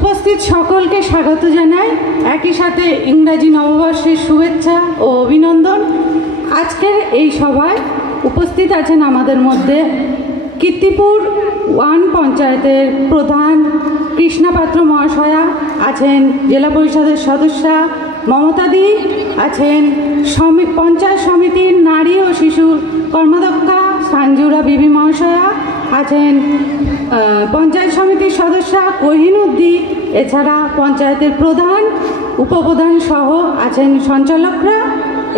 উপস্থিত সকলকে স্বাগত জানাই, একই সাথে ইংরাজি নববর্ষের শুভেচ্ছা ও অভিনন্দন। আজকের এই সভায় উপস্থিত আছেন আমাদের মধ্যে কীর্তিপুর 1 পঞ্চায়েতের প্রধান কৃষ্ণা পাত্র মহাশয়া, আছেন জেলা পরিষদের সদস্যা মমতাদি, আছেন পঞ্চায়েত সমিতির নারী ও শিশু কর্মাধ্যক্ষা সঞ্জুরা বিবি মহাশয়া, আছেন পঞ্চায়েত সমিতির সদস্যা কোহিনুদ্দি, এছাড়া পঞ্চায়েতের প্রধান উপপ্রধান সহ আছেন সঞ্চালকরা,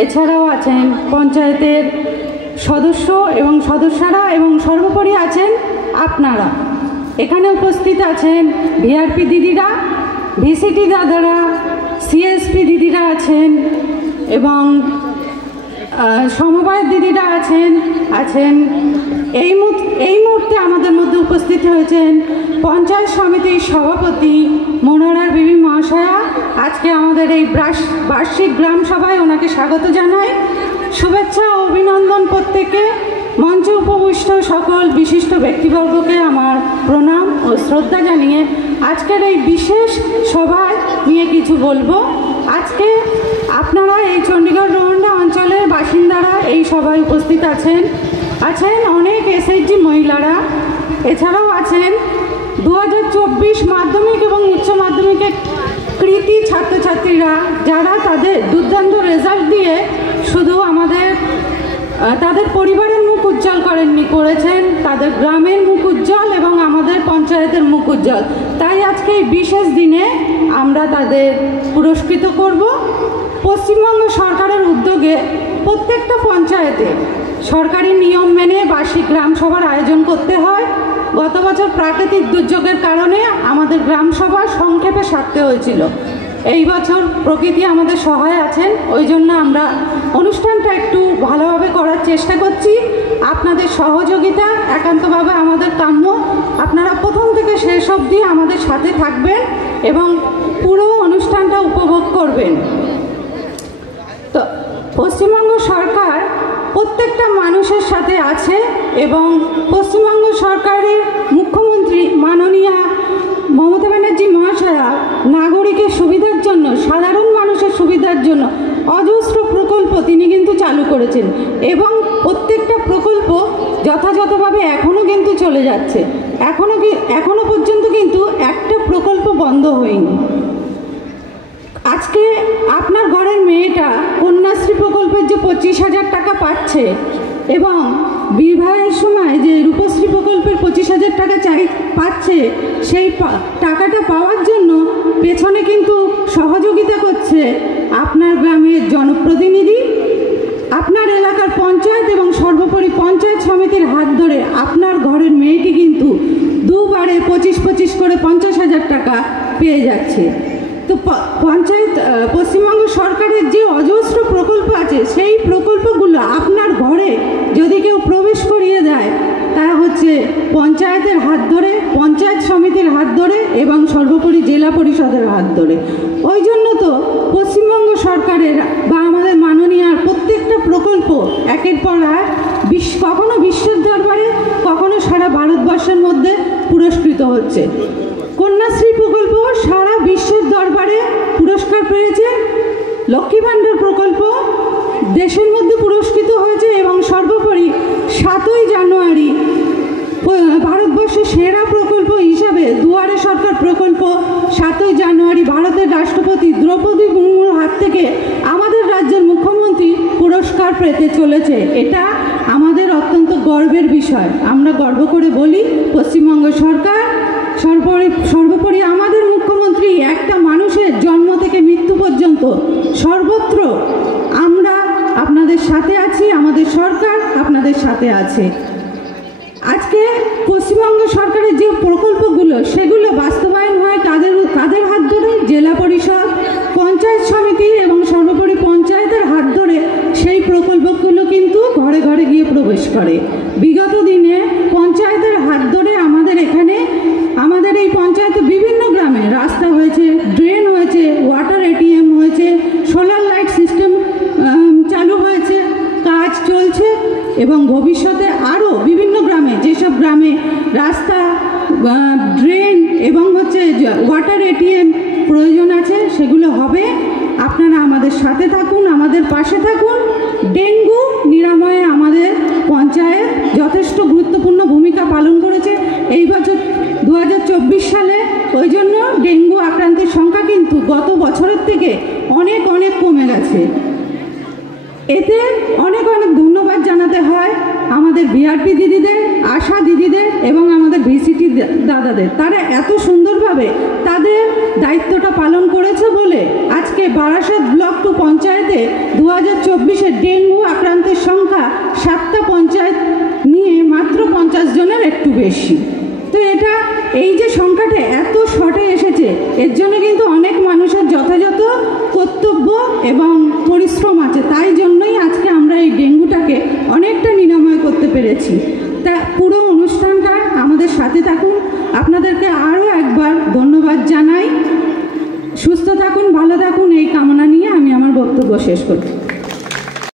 এছাড়াও আছেন পঞ্চায়েতের সদস্য এবং সদস্যরা, এবং সর্বোপরি আছেন আপনারা। এখানে উপস্থিত আছেন ভিআরপি দিদিরা, ভিসিটি দাদারা, সিএসপি দিদিরা আছেন, এবং সমবায়ের দিদিরা আছেন। এই মুহূর্তে আমাদের মধ্যে উপস্থিত হয়েছেন পঞ্চায়েত সমিতির সভাপতি মনোহরা বিবি মহাশয়া। আজকে আমাদের এই বার্ষিক গ্রাম সভায় ওনাকে স্বাগত জানাই। শুভেচ্ছা ও অভিনন্দন প্রত্যেকে। মঞ্চে উপবিষ্ট সকল বিশিষ্ট ব্যক্তিবর্গকে আমার প্রণাম ও শ্রদ্ধা জানিয়ে আজকের এই বিশেষ সভায় নিয়ে কিছু বলবো। আজকে আপনারা এই চণ্ডীগড় রোহন্ডা অঞ্চলের বাসিন্দারা এই সভায় উপস্থিত আছেন অনেক এসএইচজি মহিলারা, এছাড়াও আছেন 2024 মাধ্যমিক এবং উচ্চ মাধ্যমিকের কৃতি ছাত্রছাত্রীরা, যারা তাদের দুর্দান্ত রেজাল্ট দিয়ে শুধু তাদের পরিবারের মুখ উজ্জ্বল করেছেন তাদের গ্রামের মুখ উজ্জ্বল এবং আমাদের পঞ্চায়েতের মুখ উজ্জ্বল। তাই আজকে এই বিশেষ দিনে আমরা তাদের পুরস্কৃত করব। পশ্চিমবঙ্গ সরকারের উদ্যোগে প্রত্যেকটা পঞ্চায়েতে সরকারি নিয়ম মেনে বার্ষিক গ্রাম সভার আয়োজন করতে হয়। গত বছর প্রাকৃতিক দুর্যোগের কারণে আমাদের গ্রাম সভা সংক্ষেপে সারতে হয়েছিল। এই বছর প্রকৃতি আমাদের সহায় আছেন, ওই জন্য আমরা অনুষ্ঠানটা একটু ভালোভাবে করার চেষ্টা করছি। আপনাদের সহযোগিতা একান্তভাবে আমাদের কাম্য। আপনারা প্রথম থেকে শেষ অবধি আমাদের সাথে থাকবেন এবং পুরো অনুষ্ঠানটা উপভোগ করবেন। তো পশ্চিমবঙ্গ সরকার প্রত্যেকটা মানুষের সাথে আছে এবং পশ্চিমবঙ্গ সরকারের মুখ্যমন্ত্রী মাননীয়া মমতা ব্যানার্জি মহাশয়া নাগরিকের সুবিধার জন্য, সাধারণ মানুষের সুবিধার জন্য অজস্র প্রকল্প তিনি কিন্তু চালু করেছেন এবং প্রত্যেকটা প্রকল্প যথাযথভাবে এখনও কিন্তু চলে যাচ্ছে। এখনো পর্যন্ত কিন্তু একটা প্রকল্প বন্ধ হয়নি। আজকে আপনার ঘরের মেয়েটা কন্যাশ্রী প্রকল্পের যে 25,000 টাকা পাচ্ছে এবং বিবাহের সময় যে রূপশ্রী প্রকল্পের 25,000 টাকা পাচ্ছে, সেই টাকাটা পাওয়ার জন্য পেছনে কিন্তু সহযোগিতা করছে আপনার গ্রামের জনপ্রতিনিধি, আপনার এলাকার পঞ্চায়েত এবং সর্বোপরি পঞ্চায়েত সমিতির হাত ধরে আপনার ঘরের মেয়েটি কিন্তু দুবারে 25 করে 50,000 টাকা পেয়ে যাচ্ছে। তো পশ্চিমবঙ্গ সরকারের যে অজস্র প্রকল্প আছে, সেই প্রকল্পগুলো আপনার ঘরে যদি কেউ প্রবেশ করিয়ে দেয়, তা হচ্ছে পঞ্চায়েতের হাত ধরে, পঞ্চায়েত সমিতির হাত ধরে এবং সর্বোপরি জেলা পরিষদের হাত ধরে। ওই জন্য তো পশ্চিমবঙ্গ সরকারের বা আমাদের মাননীয়ার প্রত্যেকটা প্রকল্প একের পর এক কখনো বিশ্বের দরবারে, কখনো সারা ভারতবর্ষের মধ্যে পুরস্কৃত হচ্ছে। কন্যাশ্রী প্রকল্প সারা বিশ্বের দরবারে পুরস্কার পেয়েছে, লক্ষ্মী ভাণ্ডার প্রকল্প দেশের মধ্যে পুরস্কৃত হয়েছে এবং সর্বোপরি 7ই জানুয়ারি ভারতবর্ষের সেরা প্রকল্প হিসাবে দুয়ারে সরকার প্রকল্প 7ই জানুয়ারি ভারতের রাষ্ট্রপতি দ্রৌপদী মুর্মুর হাত থেকে আমাদের রাজ্যের মুখ্যমন্ত্রী পুরস্কার পেতে চলেছে। এটা আমাদের অত্যন্ত গর্বের বিষয়। আমরা গর্ব করে বলি পশ্চিমবঙ্গ সরকার, সর্বোপরি আমাদের মুখ্যমন্ত্রী একটা মানুষের জন্ম থেকে মৃত্যু পর্যন্ত সর্বত্র আমরা আপনাদের সাথে আছি, আমাদের সরকার আপনাদের সাথে আছে। আজকে পশ্চিমবঙ্গ সরকারের যে প্রকল্পগুলো, সেগুলো বাস্তবায়ন হয় কাদের হাত ধরে? জেলা পরিষদ, পঞ্চায়েত সমিতি এবং সর্বোপরি পঞ্চায়েতের হাত ধরে সেই প্রকল্পগুলো কিন্তু ঘরে ঘরে গিয়ে প্রবেশ করে। বিগত দিনে পঞ্চায়েতের হাত ধরে আমাদের এই পঞ্চায়েতে বিভিন্ন গ্রামে রাস্তা হয়েছে, ড্রেন হয়েছে, ওয়াটার এটিএম হয়েছে, সোলার লাইট সিস্টেম চালু হয়েছে, কাজ চলছে এবং ভবিষ্যতে আরও বিভিন্ন গ্রামে, যেসব গ্রামে রাস্তা ড্রেন এবং হচ্ছে ওয়াটার এটিএম প্রয়োজন আছে, সেগুলো হবে। আপনারা আমাদের সাথে থাকুন, আমাদের পাশে থাকুন। ডেঙ্গু নিরাময়ে আমাদের পঞ্চায়েত যথেষ্ট গুরুত্বপূর্ণ ভূমিকা পালন করেছে এই বছর 2024 সালে। ওই জন্য ডেঙ্গু আক্রান্তের সংখ্যা কিন্তু গত বছরের থেকে অনেক অনেক কমে গেছে। এতে অনেক অনেক ধন্যবাদ জানাতে হয় আমাদের বিআরপি দিদিদের, আশা দিদিদের এবং আমাদের ভিসিটি দাদাদের। তারা এত সুন্দরভাবে তাদের দায়িত্বটা পালন করেছে বলে আজকে বারাসাত ব্লক 2 পঞ্চায়েতে 2024-এ ডেঙ্গু আক্রান্তের সংখ্যা 7টা পঞ্চায়েত নিয়ে মাত্র 50 জনের একটু বেশি। তো এটা এই যে সংখ্যাটা এত শর্টে এসেছে, এর জন্য কিন্তু অনেক মানুষের যথাযথ কর্তব্য এবং পরিশ্রম আছে। তাই জন্যই আজকে আমরা এই ডেঙ্গুটাকে অনেকটা নিরাময় করতে পেরেছি। তা পুরো অনুষ্ঠানটা আমাদের সাথে থাকুন। আপনাদেরকে আরও একবার ধন্যবাদ জানাই। সুস্থ থাকুন, ভালো থাকুন, এই কামনা নিয়ে আমি আমার বক্তব্য শেষ করছি।